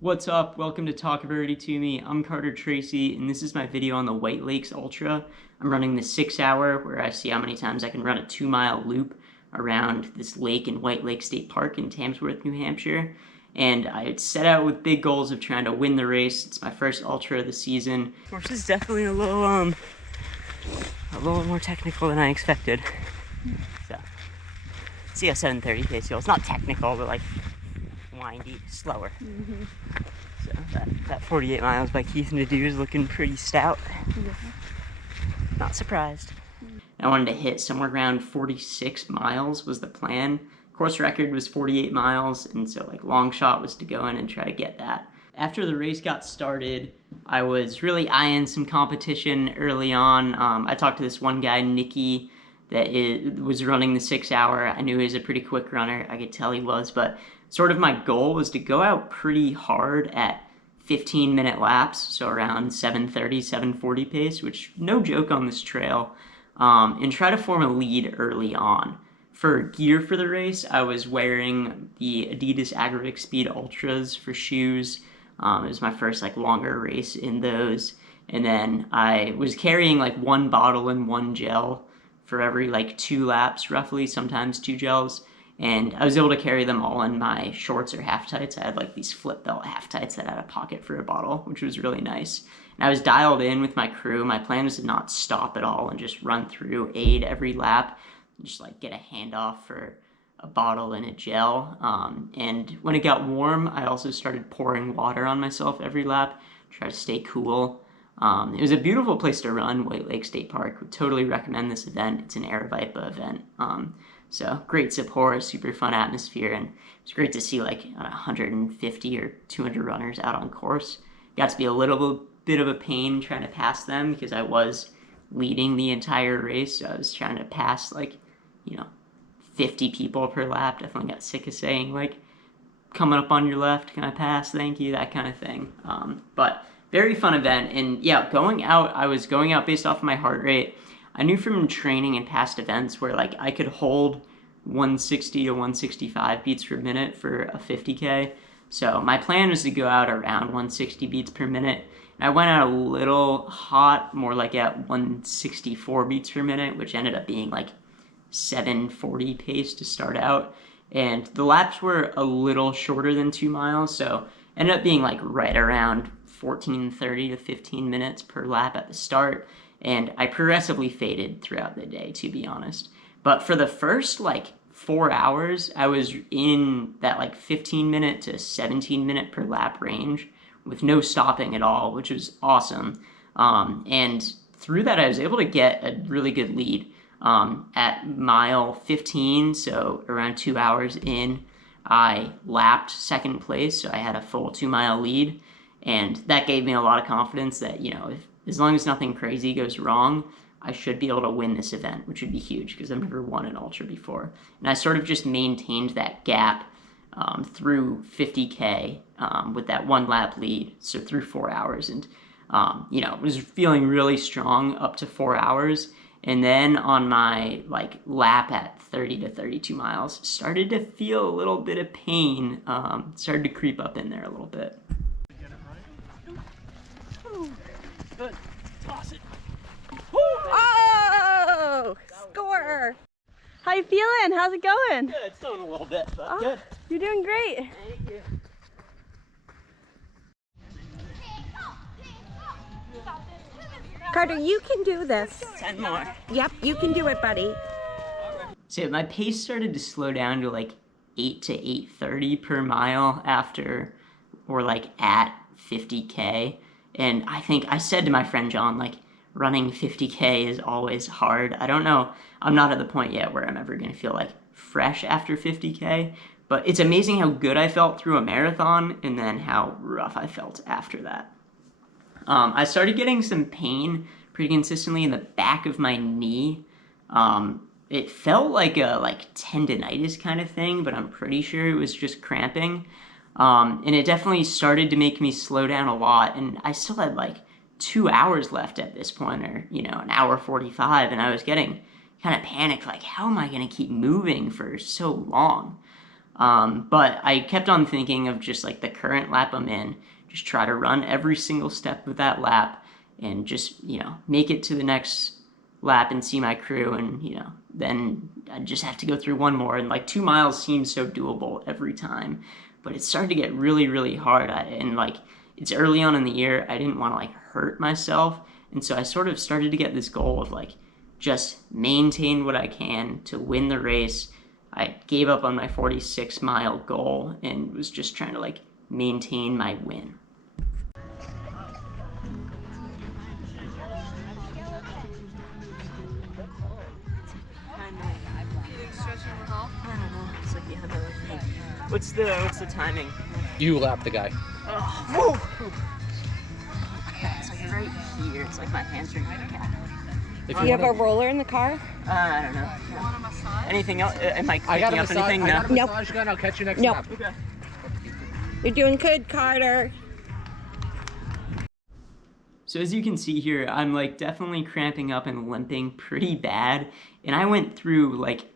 What's up? Welcome to Talk Birdie to Me. I'm Carter Tracy, and this is my video on the White Lakes Ultra. I'm running the 6 hour where I see how many times I can run a 2-mile loop around this lake in White Lake State Park in Tamsworth, New Hampshire. And I had set out with big goals of trying to win the race. It's my first ultra of the season. Course is definitely a little more technical than I expected. So, see a 7:30 pace feel. It's not technical, but like windy, slower. So that 48 miles by Keith Nadeau is looking pretty stout. Not surprised. I wanted to hit somewhere around 46 miles was the plan. Course record was 48 miles, and so like long shot was to go in and try to get that. After the race got started, I was really eyeing some competition early on. I talked to this one guy, Nicky, that was running the 6 hour. I knew he was a pretty quick runner. I could tell he was, but sort of my goal was to go out pretty hard at 15-minute laps, so around 7:30, 7:40 pace, which no joke on this trail, and try to form a lead early on. For gear for the race, I was wearing the Adidas Aravaipa Speed Ultras for shoes. It was my first like longer race in those, and then I was carrying like one bottle and one gel for every like 2 laps roughly, sometimes 2 gels. And I was able to carry them all in my shorts or half tights. I had like these flip belt half tights that had a pocket for a bottle, which was really nice. And I was dialed in with my crew. My plan was to not stop at all and just run through, aid every lap, and just like get a handoff for a bottle and a gel. And when it got warm, I also started pouring water on myself every lap, try to stay cool. It was a beautiful place to run, White Lake State Park. Would totally recommend this event. It's an Aravaipa event. So great support, super fun atmosphere, and it's great to see like 150 or 200 runners out on course. Got to be a little bit of a pain trying to pass them because I was leading the entire race. So I was trying to pass 50 people per lap. Definitely got sick of saying like, coming up on your left, can I pass? Thank you, that kind of thing. But very fun event, and yeah, I was going out based off of my heart rate. I knew from training and past events where like I could hold 160 to 165 beats per minute for a 50K. So my plan was to go out around 160 beats per minute. And I went out a little hot, more like at 164 beats per minute, which ended up being like 740 pace to start out. And the laps were a little shorter than 2 miles, so ended up being like right around 14:30 to 15 minutes per lap at the start. And I progressively faded throughout the day, to be honest. But for the first like 4 hours, I was in that like 15-minute to 17-minute per lap range with no stopping at all, which was awesome. And through that, I was able to get a really good lead. At mile 15, so around 2 hours in, I lapped second place, so I had a full 2-mile lead. And that gave me a lot of confidence that, as long as nothing crazy goes wrong, I should be able to win this event, which would be huge because I've never won an ultra before. And I sort of just maintained that gap through 50K with that 1 lap lead, so through 4 hours. And, was feeling really strong up to 4 hours. And then on my like lap at 30 to 32 miles, started to feel a little bit of pain, started to creep up in there a little bit. Good. Toss it. Oh! Score! How you feeling? How's it going? Good. It's going a little bit, but good. You're doing great. Thank you. Carter, you can do this. 10 more. Yep, you can do it, buddy. So my pace started to slow down to like 8 to 8:30 per mile after, or like at 50K. And I think I said to my friend John, like, running 50K is always hard. I don't know. I'm not at the point yet where I'm ever going to feel like fresh after 50K, but it's amazing how good I felt through a marathon and then how rough I felt after that. I started getting some pain pretty consistently in the back of my knee. It felt like a tendinitis kind of thing, but I'm pretty sure it was just cramping. And it definitely started to make me slow down a lot, and I still had like 2 hours left at this point, or, an hour 45, and I was getting kind of panicked, like, how am I going to keep moving for so long? But I kept on thinking of just like the current lap I'm in, just try to run every single step of that lap and just, make it to the next lap and see my crew. And, then I just have to go through one more. And like 2 miles seems so doable every time, but it started to get really, really hard. And like, it's early on in the year. I didn't want to like hurt myself. And so I sort of started to get this goal of like, just maintain what I can to win the race. I gave up on my 46-mile goal and was just trying to like maintain my win. What's the timing? You lap the guy. Oh, it's like right here. It's like my hamstring. Do you have a roller in the car? I don't know. No. Anything else? Am I I got picking a up massage, anything? I got a No. massage gun. I'll catch you next Nope. lap. Okay. You're doing good, Carter. So as you can see here, I'm like definitely cramping up and limping pretty bad. And I went through like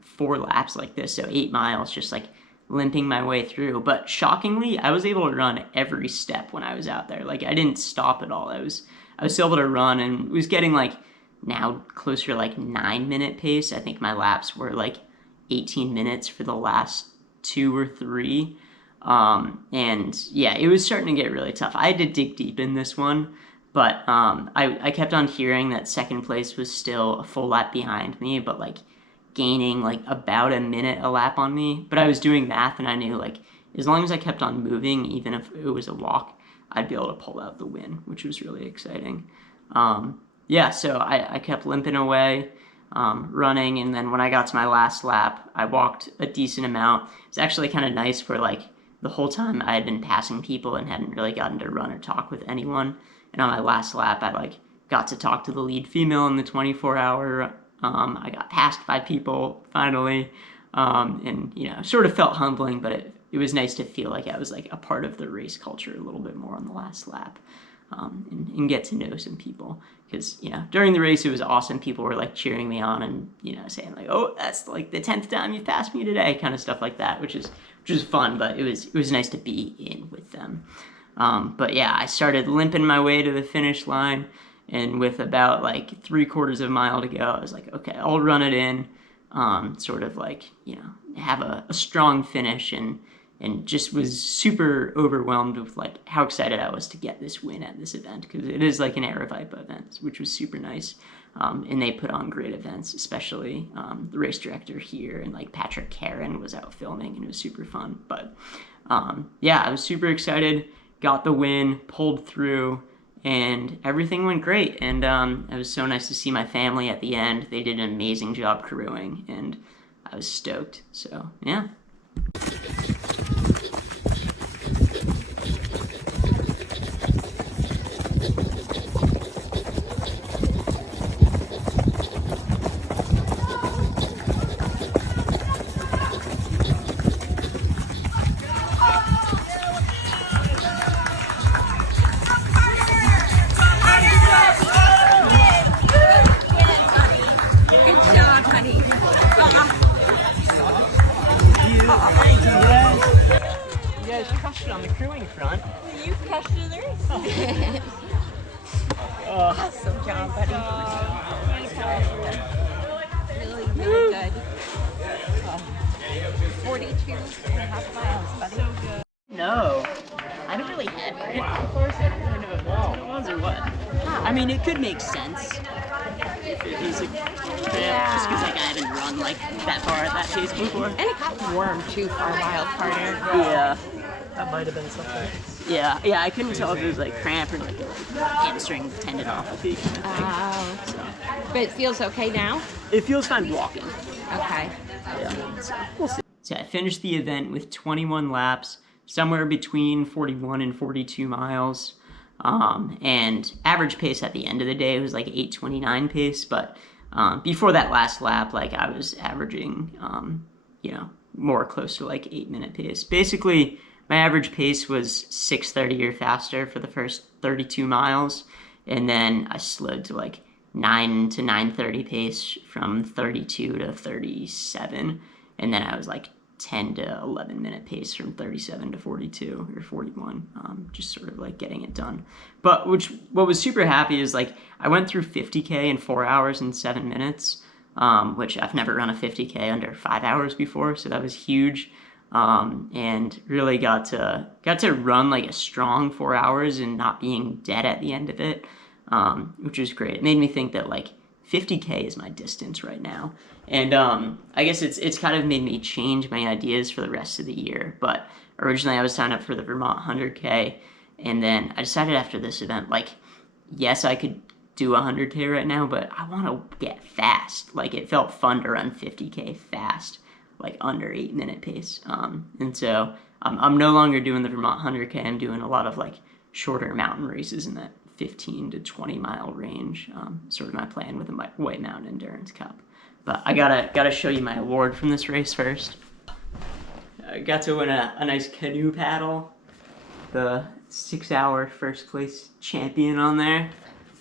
4 laps like this, so 8 miles, just like limping my way through. But shockingly, I was able to run every step when I was out there. Like I didn't stop at all. I was still able to run and was getting like now closer to like 9-minute pace. I think my laps were like 18 minutes for the last 2 or 3. And yeah, it was starting to get really tough. I had to dig deep in this one, but I kept on hearing that second place was still a full lap behind me, but like gaining like about a minute a lap on me. But I was doing math and I knew like as long as I kept on moving, even if it was a walk, I'd be able to pull out the win, which was really exciting. Yeah, so I kept limping away, running, and then when I got to my last lap, I walked a decent amount. It's actually kind of nice for like the whole time I had been passing people and hadn't really gotten to run or talk with anyone. And on my last lap, I like got to talk to the lead female in the 24-hour. I got passed by people finally, and sort of felt humbling, but it was nice to feel like I was like a part of the race culture a little bit more on the last lap, and get to know some people. Because during the race it was awesome. People were like cheering me on and saying like, "Oh, that's like the 10th time you've passed me today," kind of stuff like that, which is fun. But it was nice to be in with them. But yeah, I started limping my way to the finish line, and with about like 3/4 of a mile to go, I was like, okay, I'll run it in, sort of like have a strong finish, and just was super overwhelmed with like how excited I was to get this win at this event, because it is like an Aravaipa event, which was super nice. And they put on great events, especially the race director here and like Patrick Karen was out filming, and it was super fun. But yeah, I was super excited, got the win, pulled through, and everything went great. And it was so nice to see my family at the end. They did an amazing job crewing, and I was stoked. So yeah. You guys crushed it on the crewing front. You crushed it in the race. Awesome job, buddy. Really, really good. 42.5 miles, buddy. So good. No, I haven't really had cramp before, so I don't really know if that's what it was or what. I mean, it could make sense if it was a cramp, just because like I haven't run like that far at that pace before. And it got warm too for a while, Carter. Yeah. That might have been something. Yeah, I couldn't tell if it was like cramp or like a hamstring tendinopathy kind of thing. So, But it feels okay now? it feels fine walking. Okay. Yeah, so we'll see. So I finished the event with 21 laps, somewhere between 41 and 42 miles. And average pace at the end of the day was like 8:29 pace, but before that last lap, like I was averaging, more close to like 8-minute pace. Basically, my average pace was 6:30 or faster for the first 32 miles, and then I slowed to like 9 to 9:30 pace from 32 to 37, and then I was like 10 to 11 minute pace from 37 to 42 or 41, just sort of like getting it done. But what was super happy is like I went through 50K in 4 hours and 7 minutes, which I've never run a 50K under 5 hours before, so that was huge. And really got to run like a strong 4 hours and not being dead at the end of it, which was great. It made me think that like 50K is my distance right now. And I guess it's kind of made me change my ideas for the rest of the year. But originally I was signed up for the Vermont 100K, and then I decided after this event, like, yes, I could do 100K right now, but I want to get fast. Like, it felt fun to run 50K fast, like under 8 minute pace. And so I'm no longer doing the Vermont 100K. I'm doing a lot of like shorter mountain races in that 15 to 20 mile range, sort of my plan with the White Mountain Endurance Cup. But I gotta show you my award from this race first. I got to win a nice canoe paddle, the 6 hour first place champion on there.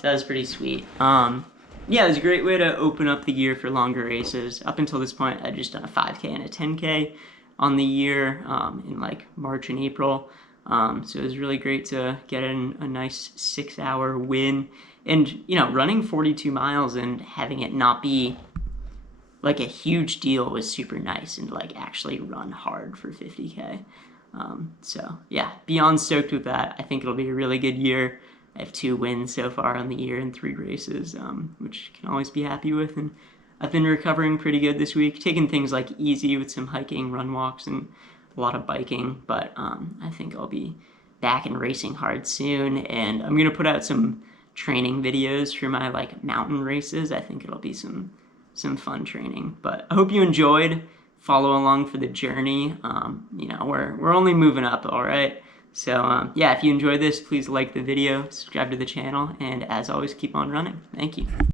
That was pretty sweet. Yeah, it was a great way to open up the year for longer races. Up until this point, I'd just done a 5K and a 10K on the year in like March and April. So it was really great to get a nice 6 hour win. And, you know, running 42 miles and having it not be like a huge deal was super nice, and like actually run hard for 50K. So yeah, beyond stoked with that. I think it'll be a really good year. I have 2 wins so far on the year in 3 races, which can always be happy with. And I've been recovering pretty good this week, taking things like easy with some hiking, run walks, and a lot of biking. But I think I'll be back and racing hard soon. And I'm gonna put out some training videos for my like mountain races. I think it'll be some fun training. But I hope you enjoyed. Follow along for the journey. You know, we're only moving up, all right? So yeah, if you enjoyed this, please like the video, subscribe to the channel, and as always, keep on running. Thank you.